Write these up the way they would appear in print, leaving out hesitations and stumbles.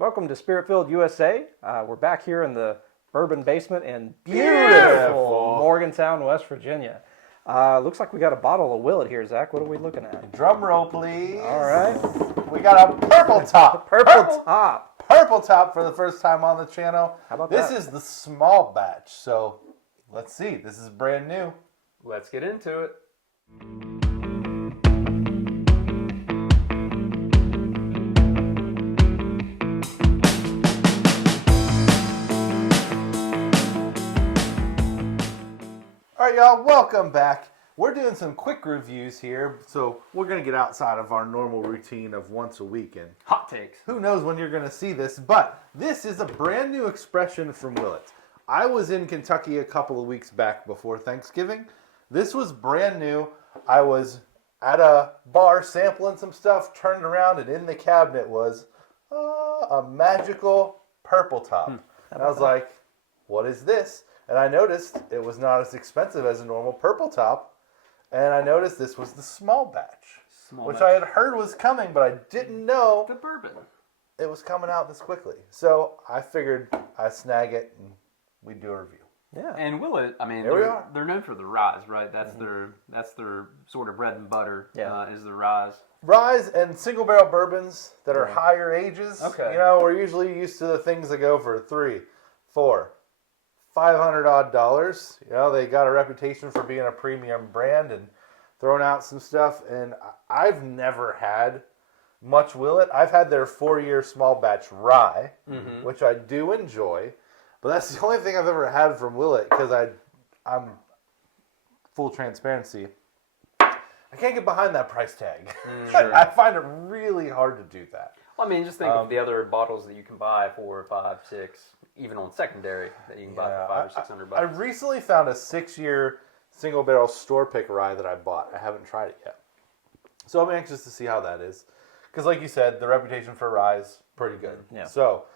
Welcome to Spirit-Filled USA. We're back here in the bourbon basement in beautiful Morgantown, West Virginia. Looks like we got a bottle of Willett here, Zach. What are we looking at? Drum roll, please. All right. We got a purple top. Purple top. Purple top for the first time on the channel. How about this that? This is the small batch. So let's see. This is brand new. Let's get into it. All right, y'all, welcome back. We're doing some quick reviews here, so we're going to get outside of our normal routine of once a week. And Hot takes. who knows when you're going to see this, but this is a brand new expression from Willett. I was in Kentucky a couple of weeks back before Thanksgiving. This was brand new. I was at a bar sampling some stuff, turned around, and in the cabinet was a magical purple top. And I was like, what is this? And I noticed it was not as expensive as a normal purple top. And I noticed this was the small batch, which I had heard was coming, but I didn't know The bourbon. it was coming out this quickly. So I figured I'd snag it and we'd do a review. Yeah. And Willett, I mean, Here we are. they're known for the rye, right? That's their sort of bread and butter. Yeah. Is the rye. Rye and single barrel bourbons that are higher ages. Okay. You know, we're usually used to the things that go for $300, $400, $500 odd. You know, they got a reputation for being a premium brand and throwing out some stuff. And I've never had much Willett. I've had their 4-year small batch rye, which I do enjoy. But that's the only thing I've ever had from Willett because I'm full transparency. I can't get behind that price tag. Sure. I find it really hard to do that. Well, I mean, just think of the other bottles that you can buy for $500, $600, even on secondary that you can buy for $500 or $600. I recently found a 6-year single barrel store pick rye that I bought. I haven't tried it yet. So I'm anxious to see how that is. Because like you said, the reputation for rye is pretty good. Yeah. So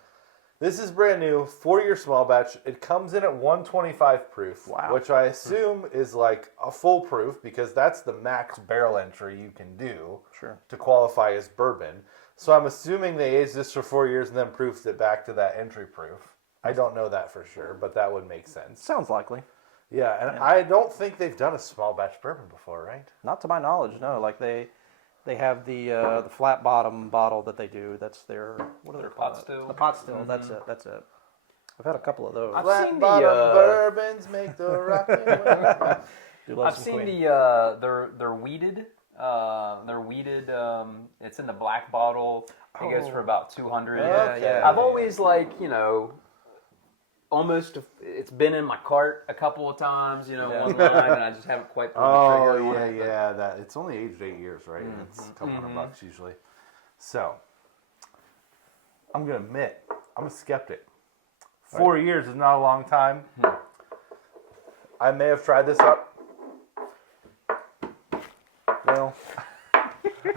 this is brand new, 4-year small batch. It comes in at 125 proof, which I assume is like a full proof because that's the max barrel entry you can do to qualify as bourbon. So I'm assuming they aged this for 4 years and then proofed it back to that entry proof. I don't know that for sure, but that would make sense. Sounds likely. Yeah, and I don't think they've done a small batch bourbon before, right? Not to my knowledge, no. Like they have the flat bottom bottle that they do. That's their what are they pot called? still? The pot still. That's it. I've had a couple of those. I've seen Flat bottom the, bourbons make the rockin' Do love I've some seen Queen. they're weeded. They're weeded. It's in the black bottle. It goes for about $200. Okay. I've always almost it's been in my cart a couple of times, online, and I just haven't quite pulled the trigger on it. That it's only aged 8 years, right? It's a couple $100 usually. So I'm gonna admit, I'm a skeptic. 4 years is not a long time. I may have tried this up. Well,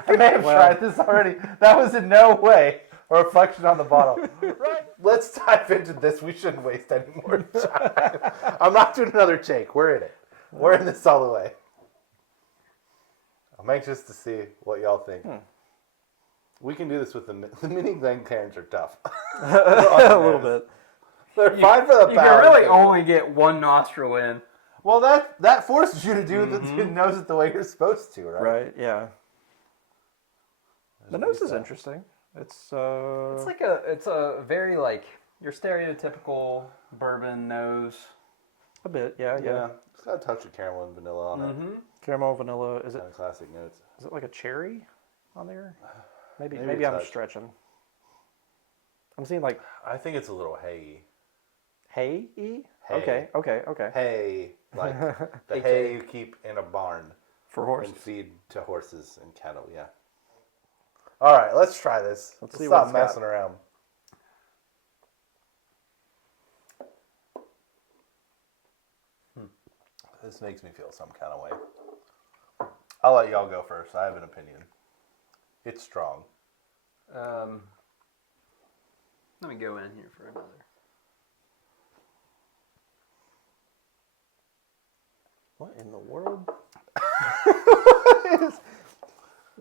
I may have tried this already. That was in no way a reflection on the bottle. Right. Let's dive into this. We shouldn't waste any more time. I'm not doing another take. We're in it. We're in this all the way. I'm anxious to see what y'all think. We can do this with the mini Glencairns are tough. a little bit. They're fine for the You can really only get one nostril in. Well, that forces you to do the nose it the way you're supposed to, right? Right. Yeah. The nose is interesting. It's a very your stereotypical bourbon nose. a bit. Yeah. It's got a touch of caramel and vanilla on it. Caramel, vanilla. Is it? Kind of classic notes. Is it like a cherry on there? Maybe a I'm touch. stretching. I'm seeing like I think it's a little hay. hay-y? Hay. Okay. Hay, like the hay you keep in a barn For horses. and feed to horses and cattle. Yeah. All right, let's try this. Let's see stop what it's got. messing around. This makes me feel some kind of way. I'll let y'all go first. I have an opinion. It's strong. Let me go in here for another. What in the world?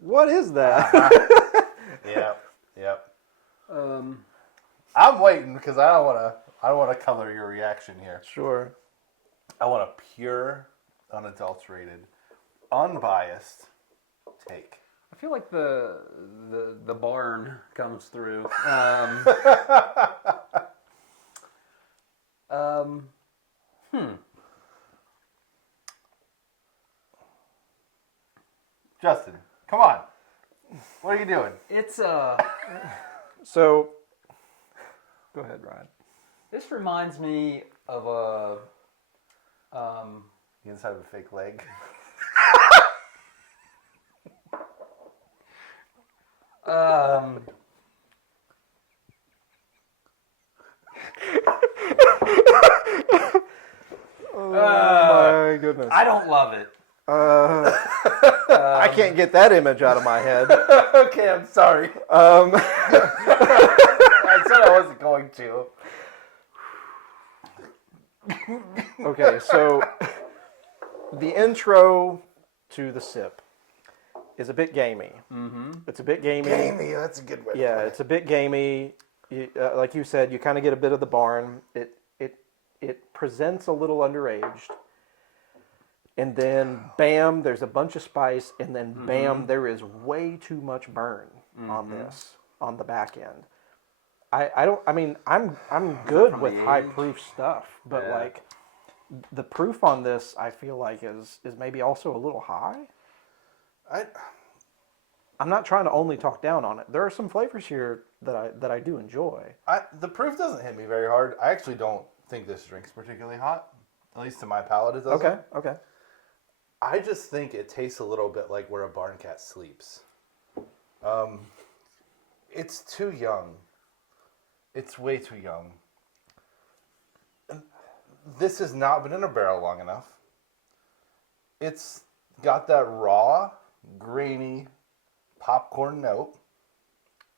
What is that? Yep. I'm waiting because I don't want to color your reaction here. Sure. I want a pure, unadulterated, unbiased take. I feel like the barn comes through. Justin, come on. What are you doing? It's So, go ahead, Ryan. This reminds me of a The inside of a fake leg. Oh my goodness. I don't love it. I can't get that image out of my head. Okay, I'm sorry. I said I wasn't going to. Okay, so the intro to the sip is a bit gamey. Mm-hmm. It's a bit gamey. Gamey, that's a good way. Yeah, it's a bit gamey. Like you said, you kind of get a bit of the barn. It presents a little underaged. And then, bam, there's a bunch of spice. And then, bam, there is way too much burn on this, on the back end. I'm good with high proof stuff. But, like, the proof on this, I feel like, is maybe also a little high. I'm not trying to only talk down on it. There are some flavors here that I do enjoy. The proof doesn't hit me very hard. I actually don't think this drink's particularly hot. At least to my palate, it doesn't. Okay. I just think it tastes a little bit like where a barn cat sleeps. It's too young. It's way too young. This has not been in a barrel long enough. It's got that raw, grainy popcorn note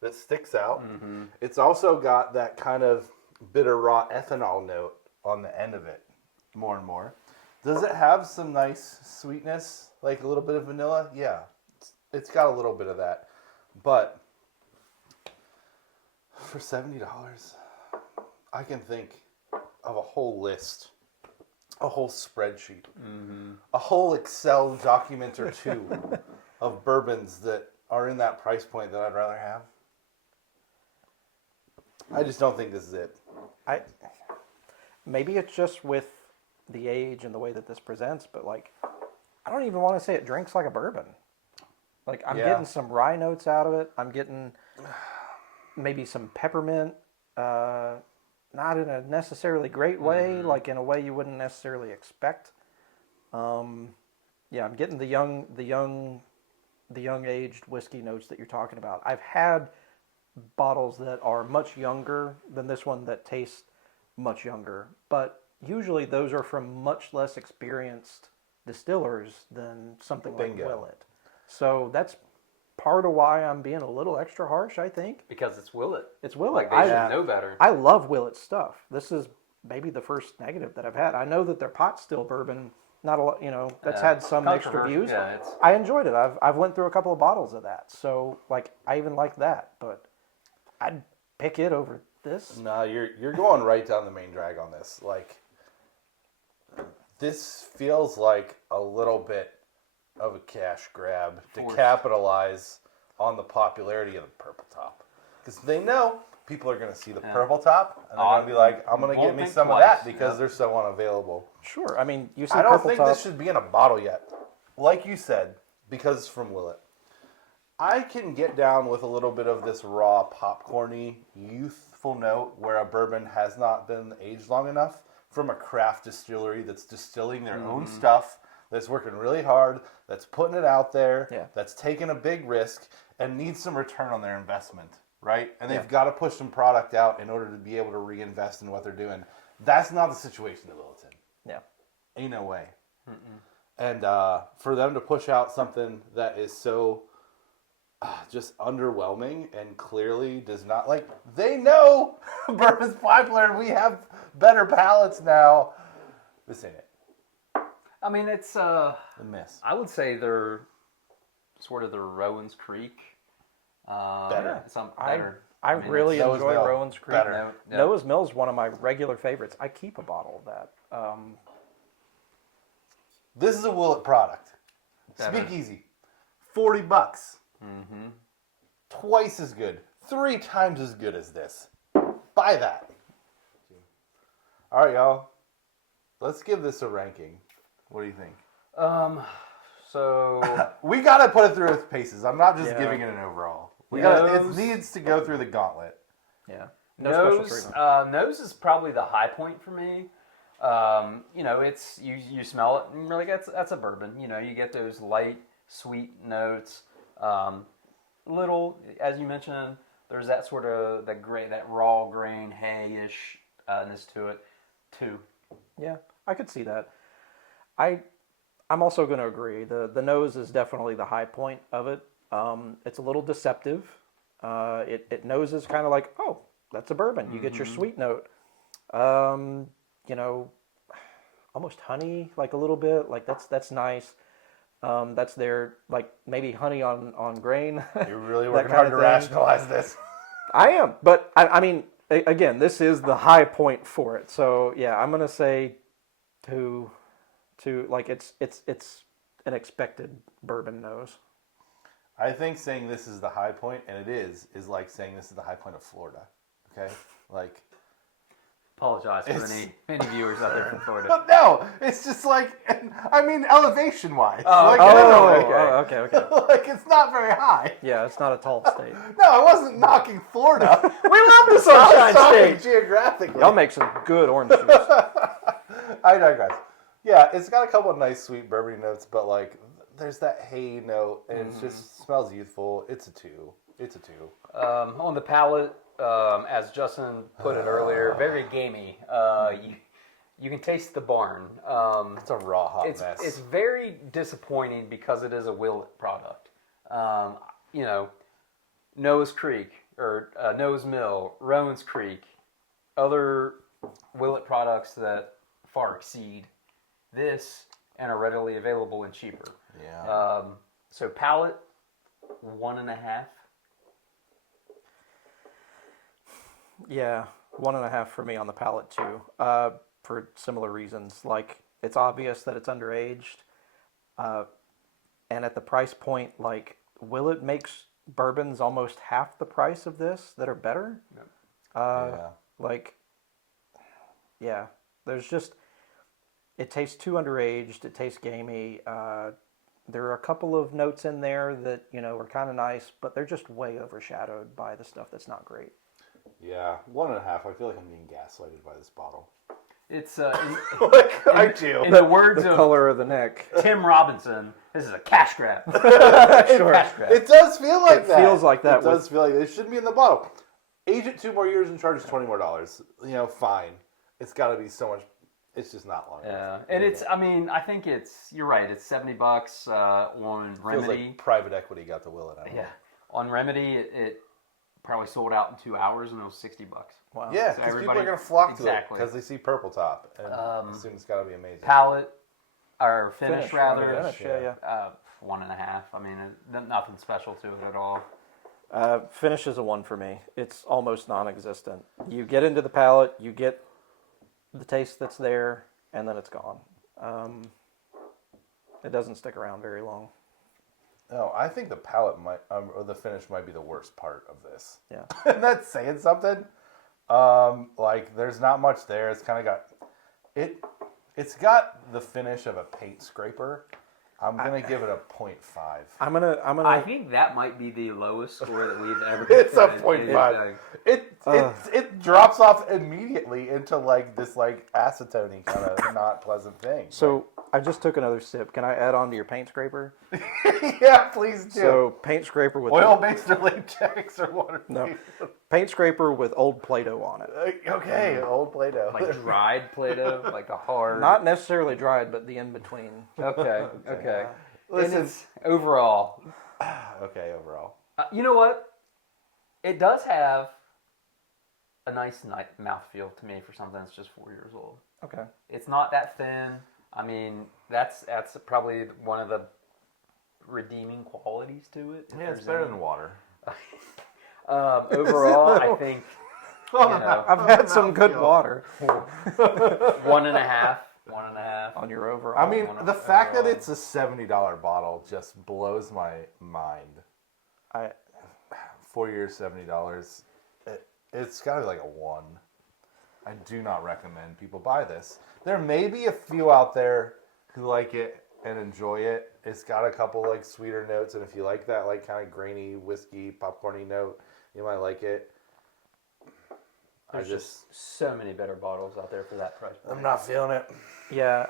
that sticks out. Mm-hmm. It's also got that kind of bitter raw ethanol note on the end of it, more and more. Does it have some nice sweetness, like a little bit of vanilla? Yeah, it's got a little bit of that. But for $70, I can think of a whole list, a whole spreadsheet, a whole Excel document or two of bourbons that are in that price point that I'd rather have. I just don't think this is it. Maybe it's just with the age and the way that this presents, but like, I don't even want to say it drinks like a bourbon. Like, I'm getting some rye notes out of it. I'm getting maybe some peppermint, not in a necessarily great way, like in a way you wouldn't necessarily expect. I'm getting the young aged whiskey notes that you're talking about. I've had bottles that are much younger than this one that taste much younger, but usually those are from much less experienced distillers than something like Willett. So that's part of why I'm being a little extra harsh, I think. Because it's Willett. It's Willett. Like, they should know better. I love Willett stuff. This is maybe the first negative that I've had. I know that their pot still bourbon, not a lot, that's had some mixed reviews. Yeah, I enjoyed it. I've went through a couple of bottles of that. So, like, I even like that. But I'd pick it over this. No, you're going right down the main drag on this. Like, this feels like a little bit of a cash grab to capitalize on the popularity of the purple top. Because they know people are going to see the purple top, and they're going to be like, I'm going to get me some of that because they're so unavailable. Sure. I mean, you see I don't purple think top. this should be in a bottle yet. Like you said, because it's from Willett. I can get down with a little bit of this raw, popcorny, youthful note where a bourbon has not been aged long enough from a craft distillery that's distilling their own stuff, that's working really hard, that's putting it out there, that's taking a big risk, and needs some return on their investment, right? And they've got to push some product out in order to be able to reinvest in what they're doing. That's not the situation that Willett's in. Yeah. Ain't no way. And for them to push out something that is so just underwhelming and clearly does not, like, they know bourbon's popular and we have better palates now. This ain't it. I mean, it's A miss. I would say they're sort of the Rowan's Creek. Better. Some better. I mean, really Noah's enjoy Mill. Rowan's Creek. Better. Noah's Mill is one of my regular favorites. I keep a bottle of that. This is a Willett product. Better. Speakeasy, $40. Mm-hmm. Twice as good, 3 times as good as this. Buy that. All right, y'all. Let's give this a ranking. What do you think? So We gotta put it through its paces. I'm not just Yeah. giving it an overall. Nose. It needs to go through the gauntlet. Yeah. No special nose, treatment. nose is probably the high point for me. It's you smell it and you're like that's a bourbon. You get those light, sweet notes. Little, as you mentioned, there's that sort of that raw grain hay-ish-ness to it too. Yeah, I could see that. I'm also going to agree. The nose is definitely the high point of it. It's a little deceptive. It noses kind of like, oh, that's a bourbon. You get your sweet note. Almost honey, like a little bit. Like that's nice. That's their like maybe honey on grain. You're really that working kind hard of to thing. rationalize this. I am, but I mean, again, this is the high point for it. So yeah, I'm gonna say to like it's an expected bourbon nose. I think saying this is the high point, and it is like saying this is the high point of Florida. Okay? Like, Apologize for It's- any viewers out there from Florida. but no, it's just like, I mean, elevation wise. Oh, like, okay. Okay. like, it's not very high. Yeah, it's not a tall state. No, I wasn't knocking Florida. We love the I was Sunshine talking State. geographically. Y'all make some good orange juice. I digress. Yeah, it's got a couple of nice sweet bourbon notes, but like there's that hay note, and it just smells youthful. It's a 2. It's a 2. On the palate, as Justin put it earlier, very gamey. You can taste the barn. It's a raw hot It's mess. very disappointing because it is a Willett product. Noah's Creek or Noah's Mill, Rowan's Creek, other Willett products that far exceed this and are readily available and cheaper. Yeah. So palate, 1.5. Yeah, 1.5 for me on the palate too. For similar reasons, like it's obvious that it's underaged, and at the price point, like Willett makes bourbons almost half the price of this that are better. Yeah. Like, yeah, there's just it tastes too underaged. It tastes gamey. There are a couple of notes in there that are kind of nice, but they're just way overshadowed by the stuff that's not great. Yeah, 1.5. I feel like I'm getting gaslighted by this bottle. It's I do. in the words The of color of the neck. Tim Robinson, this is a cash grab. Sure. Cash grab. It does feel like It that. feels like that It does feel like it shouldn't be in the bottle. Age it 2 more years and charge us $20 more. Fine. It's got to be so much. It's just not long Yeah, enough. and I think you're right. It's $70 on Feels Remedy. like private equity got the Willett out of it. Yeah, on Remedy, it probably sold out in 2 hours, and it was $60. Wow. Yeah, So because people everybody- are going to flock to it exactly. because they see purple top and assume it's got to be amazing. Palate or finish rather, Finish, yeah. 1.5. I mean, nothing special to it at all. Finish is a 1 for me. It's almost non-existent. You get into the palate, you get the taste that's there, and then it's gone. It doesn't stick around very long. No, I think the palate might, or the finish might be the worst part of this. Yeah. And that's saying something. Like there's not much there. It's kind of got it's got the finish of a paint scraper. I'm gonna give it a 0.5. I'm gonna. I think that might be the lowest score that we've ever. It's a given. 0.5. It drops off immediately into like this like acetone kind of not pleasant thing. So I just took another sip. Can I add on to your paint scraper? Yeah, please do. So paint scraper with Oil-based or latex or water. no paint scraper with old Play-Doh on it. Okay, old Play-Doh. Like dried Play-Doh, like the hard. Not necessarily dried, but the in between. Okay. And Listen. it's overall. Okay, overall. You know what? It does have a nice mouthfeel to me for something that's just 4 years old. Okay. It's not that thin. I mean, that's probably one of the redeeming qualities to it. if Yeah, it's there's better any. than water. Overall, I think I've had some good water 1.5. on your overall. I mean, the fact that it's a $70 bottle just blows my mind. 4 years, $70. It's got to be like a 1. I do not recommend people buy this. There may be a few out there who like it and enjoy it. It's got a couple like sweeter notes, and if you like that like kind of grainy whiskey popcorny note, you might like it. There's just so many better bottles out there for that price point. I'm not feeling it. Yeah,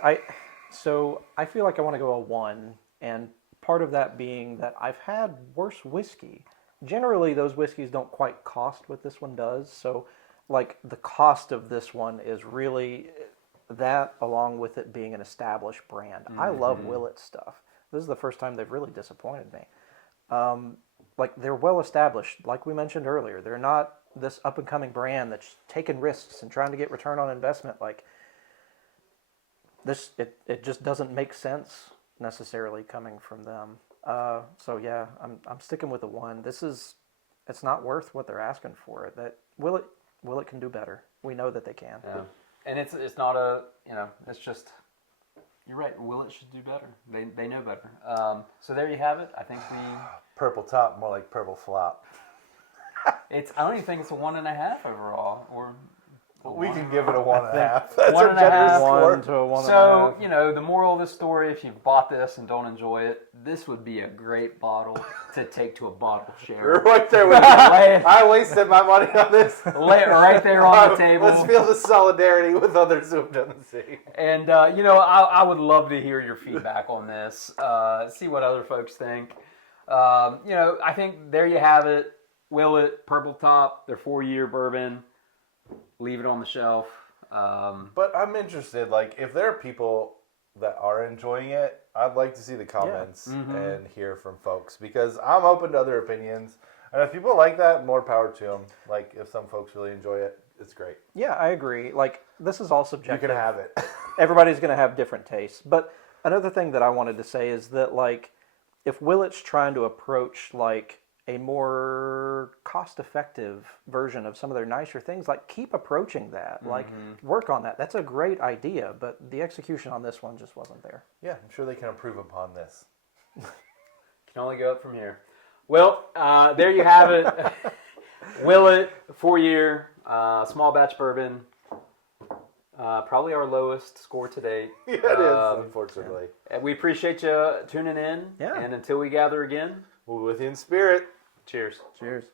so I feel like I want to go a 1, and part of that being that I've had worse whiskey. Generally, those whiskeys don't quite cost what this one does, so like the cost of this one is really that, along with it being an established brand. I love Willett stuff. This is the first time they've really disappointed me. Like, they're well established, like we mentioned earlier. They're not this up and coming brand that's taking risks and trying to get return on investment. Like this, it just doesn't make sense necessarily coming from them. So yeah, I'm sticking with the 1. It's not worth what they're asking for it. That Willett can do better. We know that they can. Yeah. And it's not a, it's just, you're right, Willett should do better. They know better. So there you have it. I think Purple top, more like purple flop. I don't even think it's a 1.5 overall. We can give it a 1.5. That's 1.5. a generous score. 1 to a 1.5. So, the moral of the story, if you've bought this and don't enjoy it, this would be a great bottle to take to a bottle share. Right there with you. I wasted my money on this. Lay it right there on the table. Let's feel the solidarity with others who have done the same. And, I would love to hear your feedback on this. See what other folks think. I think there you have it. Willett, Purple Top, their 4-year bourbon. Leave it on the shelf. But I'm interested, like, if there are people that are enjoying it, I'd like to see the comments and hear from folks, because I'm open to other opinions. And if people like that, more power to them. Like, if some folks really enjoy it, it's great. Yeah, I agree. Like, this is all subjective. You can have it. Everybody's going to have different tastes. But another thing that I wanted to say is that, like, if Willett's trying to approach, like, a more cost-effective version of some of their nicer things, like, keep approaching that. Like, work on that. That's a great idea, but the execution on this one just wasn't there. Yeah, I'm sure they can improve upon this. Can only go up from here. Well, there you have it. Willett, 4-year, small batch bourbon. Probably our lowest score to date. Yeah, it is, unfortunately. We appreciate you tuning in. Yeah. And until we gather again, We'll be with you in spirit. cheers. Cheers.